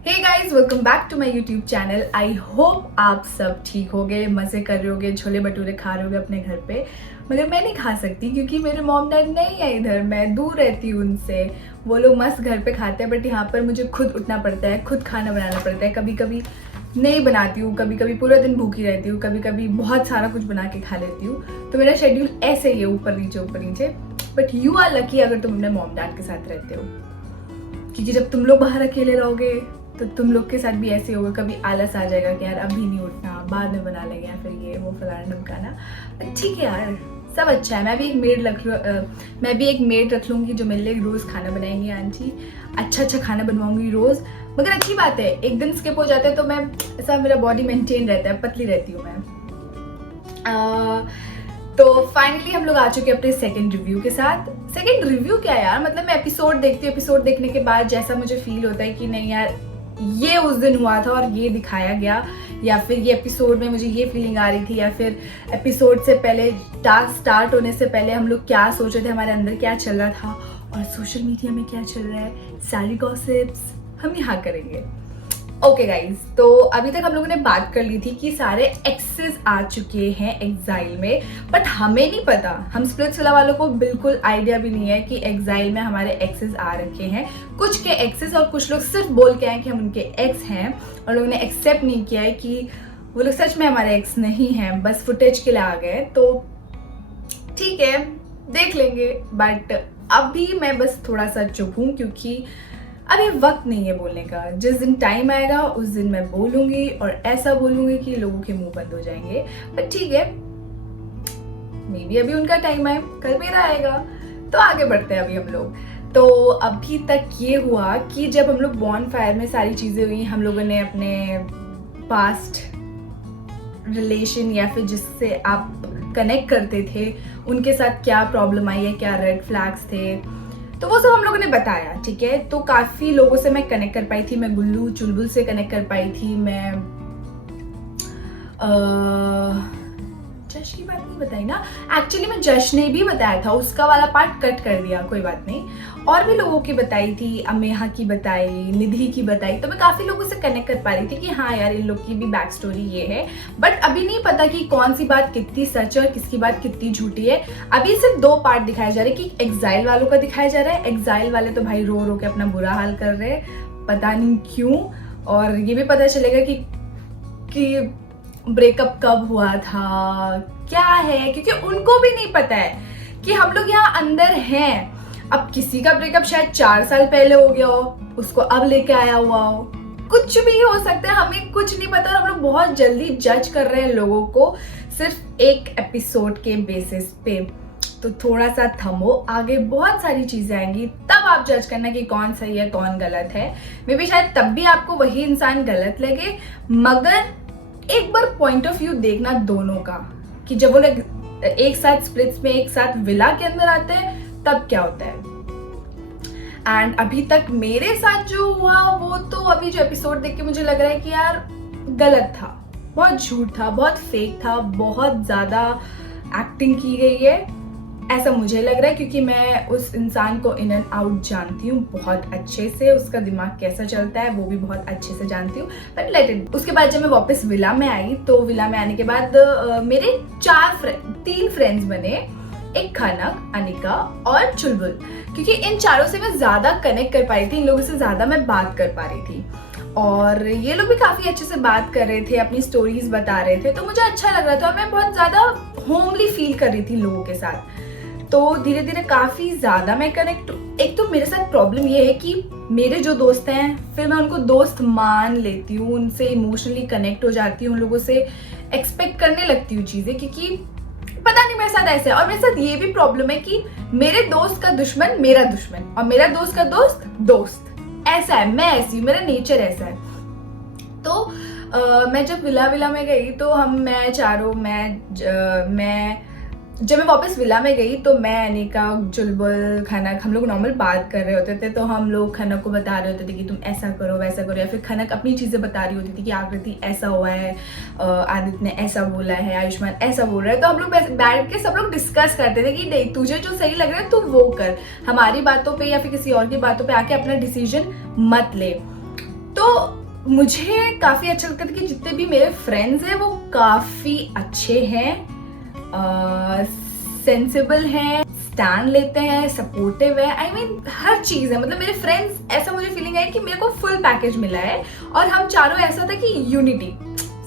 Hey guys, welcome back to my YouTube channel. I hope आप सब ठीक होगे, मज़े कर रहे होगे, छोले भटूरे खा रहे होगे अपने घर पे। मगर मैं नहीं खा सकती क्योंकि मेरे मॉम डैड नहीं है इधर, मैं दूर रहती हूँ उनसे। वो लोग मस्त घर पे खाते हैं, बट यहाँ पर मुझे खुद उठना पड़ता है, खुद खाना बनाना पड़ता है। कभी कभी नहीं बनाती हूँ, कभी कभी पूरा दिन भूखी रहती हूँ, कभी कभी बहुत सारा कुछ बना के खा लेती हूँ। तो मेरा शेड्यूल ऐसे ही है, ऊपर नीचे। बट यू आर लकी अगर तुम अपने मॉम डैड के साथ रहते हो, क्योंकि जब तुम लोग बाहर अकेले रहोगे तो तुम लोग के साथ भी ऐसे होगा। कभी आलस आ जाएगा कि यार अभी नहीं उठना, बाद में बना लेंगे, या फिर ये वो फलाना ढमकाना। ठीक है यार, सब अच्छा है। मैं भी एक मेड रख लूँगी जो मेरे लिए रोज़ खाना बनाएंगी। आंटी अच्छा खाना बनवाऊंगी रोज़। मगर अच्छी बात है, एक दिन स्किप हो जाता है तो मैं ऐसा, मेरा बॉडी मेंटेन रहता है, पतली रहती हूँ मैं। तो फाइनली हम लोग आ चुके हैं अपने सेकंड रिव्यू के साथ। सेकंड रिव्यू क्या यार, मतलब मैं एपिसोड देखती हूँ, एपिसोड देखने के बाद जैसा मुझे फील होता है कि नहीं यार ये उस दिन हुआ था और ये दिखाया गया, या फिर ये एपिसोड में मुझे ये फीलिंग आ रही थी, या फिर एपिसोड से पहले, टास्क स्टार्ट होने से पहले हम लोग क्या सोच रहे थे, हमारे अंदर क्या चल रहा था और सोशल मीडिया में क्या चल रहा है, सारी गॉसिप्स हम यहाँ करेंगे। ओके गाइज, तो अभी तक हम लोगों ने बात कर ली थी कि सारे एक्सेस आ चुके हैं एग्जाइल में, बट हमें नहीं पता, हम स्प्लिट्सविला वालों को बिल्कुल आइडिया भी नहीं है कि एग्जाइल में हमारे एक्सेस आ रखे हैं। कुछ के एक्सेस, और कुछ लोग सिर्फ बोल के आए कि हम उनके एक्स हैं, और लोगों ने एक्सेप्ट नहीं किया है कि वो लोग सच में हमारे एक्स नहीं हैं, बस फुटेज के लिए आ गए। तो ठीक है, देख लेंगे। बट अभी मैं बस थोड़ा सा चुप हूँ क्योंकि अभी वक्त नहीं है बोलने का। जिस दिन टाइम आएगा उस दिन मैं बोलूंगी, और ऐसा बोलूंगी कि लोगों के मुंह बंद हो जाएंगे। बट ठीक है, मे बी अभी उनका टाइम आए, कल मेरा आएगा, तो आगे बढ़ते हैं अभी हम लोग। तो अभी तक ये हुआ कि जब हम लोग बॉनफायर में सारी चीजें हुई, हम लोगों ने अपने पास्ट रिलेशन या फिर जिससे आप कनेक्ट करते थे उनके साथ क्या प्रॉब्लम आई है, क्या रेड फ्लैग्स थे, तो वो सब हम लोगों ने बताया। ठीक है, तो काफी लोगों से मैं कनेक्ट कर पाई थी। मैं गुल्लू चुलबुल से कनेक्ट कर पाई थी। मैं जश की बात नहीं बताई ना, एक्चुअली मैं जश ने भी बताया था, उसका वाला पार्ट कट कर दिया, कोई बात नहीं। और भी लोगों की बताई थी, अमेहा की बताई, निधि की बताई। तो मैं काफी लोगों से कनेक्ट कर पा रही थी कि हाँ यार इन लोग की भी बैक स्टोरी ये है। बट अभी नहीं पता कि कौन सी बात कितनी सच है और किसकी बात कितनी झूठी है। अभी सिर्फ दो पार्ट दिखाए जा रहे हैं कि एग्जाइल वालों का दिखाया जा रहा है। एग्जाइल वाले तो भाई रो रो के अपना बुरा हाल कर रहे हैं, पता नहीं क्यों। और ये भी पता चलेगा कि ब्रेकअप कब हुआ था, क्या है, क्योंकि उनको भी नहीं पता है कि हम लोग यहाँ अंदर हैं। अब किसी का ब्रेकअप शायद 4 साल पहले हो गया हो, उसको अब लेके आया हुआ हो, कुछ भी हो सकता है, हमें कुछ नहीं पता। और हम लोग बहुत जल्दी जज कर रहे हैं लोगों को सिर्फ एक एपिसोड के बेसिस पे। तो थोड़ा सा थमो, आगे बहुत सारी चीजें आएंगी, तब आप जज करना कि कौन सही है कौन गलत है। मे बी शायद तब भी आपको वही इंसान गलत लगे, मगर एक बार पॉइंट ऑफ व्यू देखना दोनों का, कि जब वो लोग एक साथ स्प्लिट्स में, एक साथ विला के अंदर आते हैं, तब क्या होता है। एंड अभी तक मेरे साथ जो हुआ वो तो अभी जो एपिसोड देख के मुझे लग रहा है कि यार गलत था, बहुत झूठ था, बहुत फेक था, बहुत ज्यादा एक्टिंग की गई है, ऐसा मुझे लग रहा है। क्योंकि मैं उस इंसान को इन एंड आउट जानती हूँ बहुत अच्छे से, उसका दिमाग कैसा चलता है वो भी बहुत अच्छे से जानती हूँ। But let it. उसके बाद जब मैं वापस विला में आई, तो विला में आने के बाद मेरे 3 फ्रेंड्स बने, एक खनक, अनिका और चुलबुल। क्योंकि इन चारों से मैं ज्यादा कनेक्ट कर पा रही थी, इन लोगों से ज्यादा मैं बात कर पा रही थी, और ये लोग भी काफी अच्छे से बात कर रहे थे, अपनी स्टोरीज बता रहे थे, तो मुझे अच्छा लग रहा था। मैं बहुत ज्यादा होमली फील कर रही थी लोगों के साथ। तो धीरे धीरे काफी ज्यादा मैं कनेक्ट। एक तो मेरे साथ प्रॉब्लम ये है कि मेरे जो दोस्त हैं, फिर मैं उनको दोस्त मान लेती हूँ, उनसे इमोशनली कनेक्ट हो जाती हूँ, उन लोगों से एक्सपेक्ट करने लगती हूँ चीजें, क्योंकि पता नहीं मेरे साथ ऐसा है। और मेरे साथ ये भी प्रॉब्लम है कि मेरे दोस्त का दुश्मन मेरा दुश्मन, और मेरा दोस्त का दोस्त दोस्त, ऐसा है। मैं ऐसी हूँ, मेरा नेचर ऐसा है। तो मैं जब विला में गई तो जब मैं वापस विला में गई तो मैं, अनिका, चुलबुल, खनक, हम लोग नॉर्मल बात कर रहे होते थे। तो हम लोग खनक को बता रहे होते थे कि तुम ऐसा करो वैसा करो, या फिर खनक अपनी चीज़ें बता रही होती थी कि आकृति ऐसा हुआ है, आदित्य ने ऐसा बोला है, आयुष्मान ऐसा बोल रहा है। तो हम लोग बैठ के सब लोग डिस्कस करते थे कि देख तुझे जो सही लग रहा है तू वो कर, हमारी बातों पर या फिर किसी और की बातों पर आके अपना डिसीजन मत ले। तो मुझे काफ़ी अच्छा लगता था कि जितने भी मेरे फ्रेंड्स हैं वो काफ़ी अच्छे हैं, सेंसिबल हैं, स्टैंड लेते हैं, सपोर्टिव है, आई मीन हर चीज़ है। मतलब मेरे फ्रेंड्स, ऐसा मुझे फीलिंग है कि मेरे को फुल पैकेज मिला है और हम चारों ऐसा था कि यूनिटी,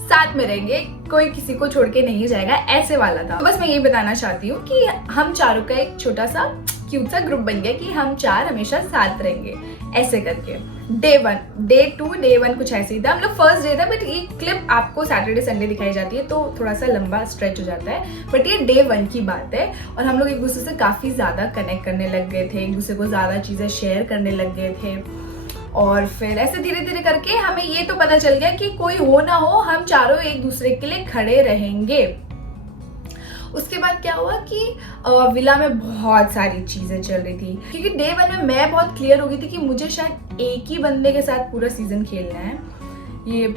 साथ में रहेंगे, कोई किसी को छोड़ के नहीं जाएगा, ऐसे वाला था। तो बस मैं यही बताना चाहती हूँ कि हम चारों का एक छोटा सा क्यूट सा ग्रुप बन गया कि हम चार हमेशा साथ रहेंगे ऐसे करके। डे 1, डे 2, डे 1 कुछ ऐसे ही था। हम लोग फर्स्ट डे था, बट ये क्लिप आपको सैटरडे संडे दिखाई जाती है तो थोड़ा सा लंबा स्ट्रेच हो जाता है, बट ये डे 1 की बात है। और हम लोग एक दूसरे से काफ़ी ज़्यादा कनेक्ट करने लग गए थे, एक दूसरे को ज़्यादा चीज़ें शेयर करने लग गए थे। और फिर ऐसे धीरे धीरे करके हमें ये तो पता चल गया कि कोई हो ना हो हम चारों एक दूसरे के लिए खड़े रहेंगे। उसके बाद क्या हुआ कि विला में बहुत सारी चीज़ें चल रही थी, क्योंकि डे 1 में मैं बहुत क्लियर हो गई थी कि मुझे शायद एक ही बंदे के साथ पूरा सीजन खेलना है, ये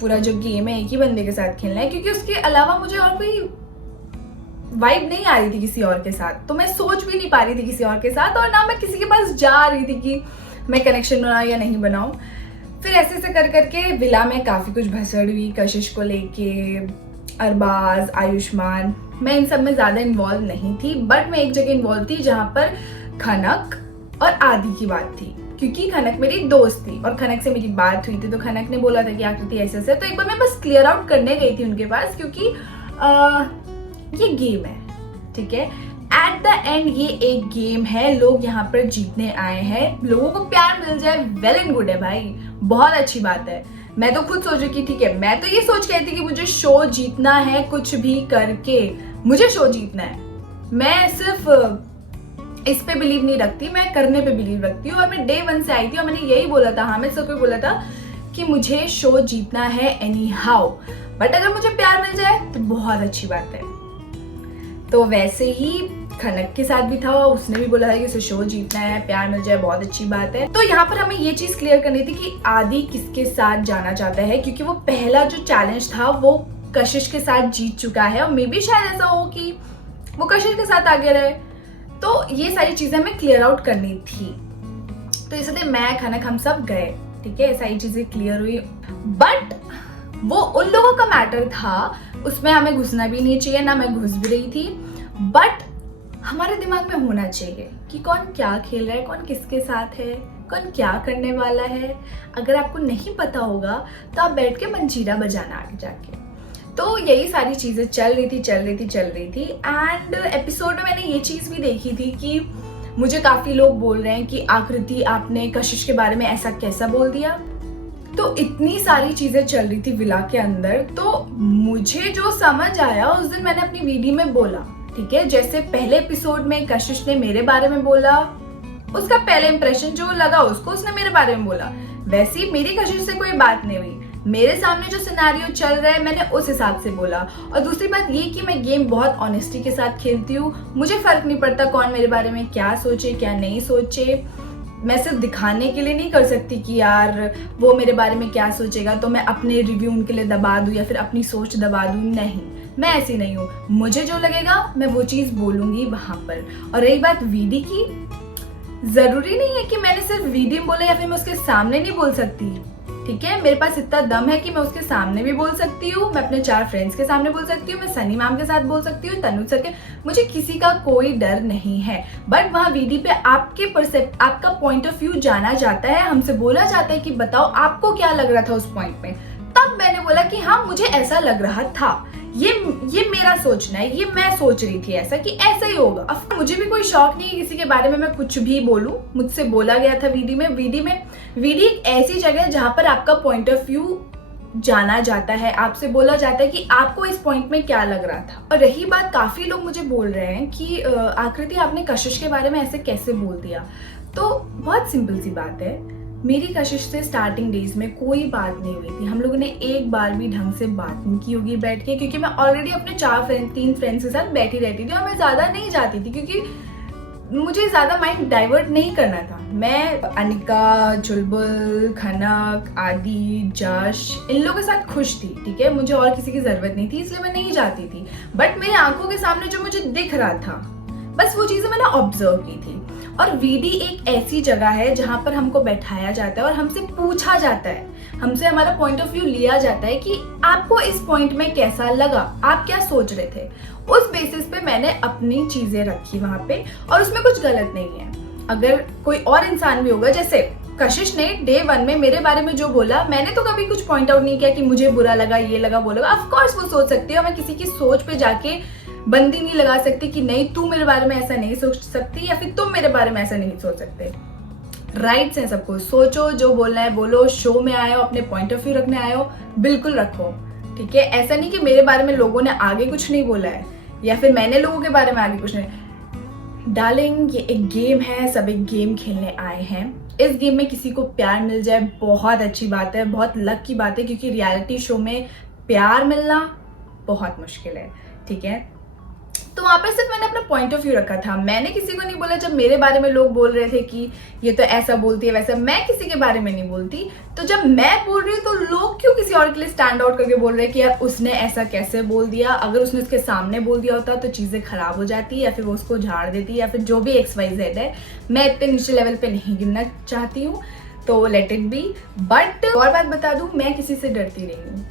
पूरा जो गेम है एक ही बंदे के साथ खेलना है, क्योंकि उसके अलावा मुझे और कोई वाइब नहीं आ रही थी किसी और के साथ। तो मैं सोच भी नहीं पा रही थी किसी और के साथ, और ना मैं किसी के पास जा रही थी कि मैं कनेक्शन बनाऊँ या नहीं बनाऊँ। फिर ऐसे से कर करके विला में काफ़ी कुछ भसड़ हुई, कशिश को लेके, अरबाज, आयुष्मान। मैं इन सब में ज़्यादा इन्वॉल्व नहीं थी, बट मैं एक जगह इन्वॉल्व थी जहाँ पर खनक और आदि की बात थी, क्योंकि खनक मेरी दोस्त थी और खनक से मेरी बात हुई थी। तो खनक ने बोला था कि आकृति ऐसे ऐसे, तो एक बार मैं बस क्लियर आउट करने गई थी उनके पास, क्योंकि ये गेम है, ठीक है। एट द एंड ये एक गेम है, लोग यहाँ पर जीतने आए हैं, लोगों को प्यार मिल जाए वेल एंड गुड है भाई, बहुत अच्छी बात है। मैं तो खुद सोच रही थी, ठीक है, मैं तो ये सोच के आई थी कि मुझे शो जीतना है, कुछ भी करके मुझे शो जीतना है। मैं सिर्फ इस पे बिलीव नहीं रखती, मैं करने पे बिलीव रखती हूँ। और मैं डे 1 से आई थी और मैंने यही बोला था, हाँ मैं सबको बोला था कि मुझे शो जीतना है एनी हाउ, बट अगर मुझे प्यार मिल जाए तो बहुत अच्छी बात है। तो वैसे ही खनक के साथ भी था, उसने भी बोला था कि उसे शो जीतना है, प्यार मिल जाए बहुत अच्छी बात है। तो यहाँ पर हमें ये चीज क्लियर करनी थी कि आदि किसके साथ जाना चाहता है, क्योंकि वो पहला जो चैलेंज था वो कशिश के साथ जीत चुका है, और मे बी शायद ऐसा हो कि वो कशिश के साथ आगे रहे। तो ये सारी चीजें हमें क्लियर आउट करनी थी। तो इसलिए मैं, खनक, हम सब गए, ठीक है, सारी चीजें क्लियर हुई। बट वो उन लोगों का मैटर था, उसमें हमें घुसना भी नहीं चाहिए, ना मैं घुस भी रही थी। बट हमारे दिमाग में होना चाहिए कि कौन क्या खेल रहा है, कौन किसके साथ है, कौन क्या करने वाला है। अगर आपको नहीं पता होगा तो आप बैठ के मंजीरा बजाना आगे जाके। तो यही सारी चीज़ें चल रही थी। एंड एपिसोड में मैंने ये चीज़ भी देखी थी कि मुझे काफ़ी लोग बोल रहे हैं कि आकृति आपने कशिश के बारे में ऐसा कैसा बोल दिया। तो इतनी सारी चीज़ें चल रही थी विला के अंदर, तो मुझे जो समझ आया उस दिन मैंने अपनी वीडियो में बोला, ठीक है। जैसे पहले एपिसोड में कशिश ने मेरे बारे में बोला, उसका पहले इंप्रेशन जो लगा उसको उसने मेरे बारे में बोला, वैसे ही मेरी कशिश से कोई बात नहीं हुई। मेरे सामने जो सिनेरियो चल रहा है मैंने उस हिसाब से बोला। और दूसरी बात ये कि मैं गेम बहुत ऑनेस्टी के साथ खेलती हूँ, मुझे फर्क नहीं पड़ता कौन मेरे बारे में क्या सोचे क्या नहीं सोचे। मैं सिर्फ दिखाने के लिए नहीं कर सकती कि यार वो मेरे बारे में क्या सोचेगा तो मैं अपने रिव्यू उनके लिए दबा दूँ या फिर अपनी सोच दबा दूँ, नहीं, मैं ऐसी नहीं हूँ। मुझे जो लगेगा मैं वो चीज़ बोलूँगी वहाँ पर। और रही बात वीडी की, ज़रूरी नहीं है कि मैंने सिर्फ वीडी में बोला या फिर मैं उसके सामने नहीं बोल सकती, ठीक है। मेरे पास इतना दम है कि मैं उसके सामने भी बोल सकती हूँ, मैं अपने 4 फ्रेंड्स के सामने बोल सकती हूँ, मैं सनी मैम के साथ बोल सकती हूँ, तनुज सर के, मुझे किसी का कोई डर नहीं है। बट वहाँ वीडियो पे आपका पॉइंट ऑफ व्यू जाना जाता है, हमसे बोला जाता है कि बताओ आपको क्या लग रहा था उस पॉइंट में। तब मैंने बोला कि हाँ मुझे ऐसा लग रहा था, ये मेरा सोचना है, ये मैं सोच रही थी ऐसा कि ऐसा ही होगा। अब मुझे भी कोई शौक नहीं है किसी के बारे में मैं कुछ भी बोलूं, मुझसे बोला गया था वीडियो एक ऐसी जगह है जहां पर आपका पॉइंट ऑफ व्यू जाना जाता है, आपसे बोला जाता है कि आपको इस पॉइंट में क्या लग रहा था। और रही बात, काफी लोग मुझे बोल रहे हैं कि आकृति आपने कशिश के बारे में ऐसे कैसे बोल दिया। तो बहुत सिंपल सी बात है, मेरी कशिश से स्टार्टिंग डेज में कोई बात नहीं हुई थी, हम लोगों ने एक बार भी ढंग से बात नहीं की होगी बैठ के, क्योंकि मैं ऑलरेडी अपने 3 फ्रेंड्स के साथ बैठी रहती थी और मैं ज़्यादा नहीं जाती थी क्योंकि मुझे ज़्यादा माइंड डाइवर्ट नहीं करना था। मैं अनिका, चुलबुल, खनक, आदि, जश, इन लोगों के साथ खुश थी, ठीक है। मुझे और किसी की ज़रूरत नहीं थी, इसलिए मैं नहीं जाती थी। बट मेरी आंखों के सामने जो मुझे दिख रहा था, बस वो चीज़ें मैंने ऑब्जर्व की थी। और वीडी एक ऐसी जगह है जहाँ पर हमको बैठाया जाता है और हमसे पूछा जाता है, हमसे हमारा पॉइंट ऑफ व्यू लिया जाता है कि आपको इस पॉइंट में कैसा लगा, आप क्या सोच रहे थे। उस बेसिस पे मैंने अपनी चीजें रखी वहां पे, और उसमें कुछ गलत नहीं है। अगर कोई और इंसान भी होगा, जैसे कशिश ने डे 1 में मेरे बारे में जो बोला, मैंने तो कभी कुछ पॉइंट आउट नहीं किया कि मुझे बुरा लगा, ये लगा, वो लगा। ऑफ कोर्स वो सोच सकती है, मैं किसी की सोच पे जाके बंदी नहीं लगा सकती कि नहीं तू मेरे बारे में ऐसा नहीं सोच सकती, या फिर तुम मेरे बारे में ऐसा नहीं सोच सकते। राइट्स हैं सबको, सोचो, जो बोलना है बोलो। शो में आए हो, अपने पॉइंट ऑफ व्यू रखने आए हो, बिल्कुल रखो, ठीक है। ऐसा नहीं कि मेरे बारे में लोगों ने आगे कुछ नहीं बोला है या फिर मैंने लोगों के बारे में आगे कुछ नहीं। डार्लिंग, ये एक गेम है, सब एक गेम खेलने आए हैं। इस गेम में किसी को प्यार मिल जाए बहुत अच्छी बात है, बहुत लक की बात है, क्योंकि रियलिटी शो में प्यार मिलना बहुत मुश्किल है, ठीक है। तो वहां पर सिर्फ मैंने अपना पॉइंट ऑफ व्यू रखा था, मैंने किसी को नहीं बोला। जब मेरे बारे में लोग बोल रहे थे कि ये तो ऐसा बोलती है वैसा, मैं किसी के बारे में नहीं बोलती। तो जब मैं बोल रही हूँ तो लोग क्यों किसी और के लिए स्टैंड आउट करके बोल रहे हैं कि यार उसने ऐसा कैसे बोल दिया। अगर उसने उसके सामने बोल दिया होता तो चीजें खराब हो जाती, या फिर वो उसको झाड़ देती, या फिर जो भी XYZ है। मैं इतने नीचे लेवल पे नहीं गिरना चाहती हूँ, तो लेट इट बी। बट और बात बता दूं, मैं किसी से डरती नहीं हूँ।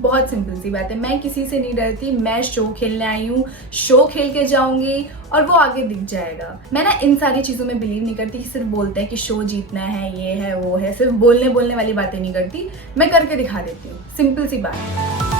बहुत सिंपल सी बात है, मैं किसी से नहीं डरती। मैं शो खेलने आई हूँ, शो खेल के जाऊंगी और वो आगे दिख जाएगा। मैं ना इन सारी चीजों में बिलीव नहीं करती कि सिर्फ बोलते हैं कि शो जीतना है, ये है वो है, सिर्फ बोलने वाली बातें नहीं करती, मैं करके दिखा देती हूँ। सिंपल सी बात है।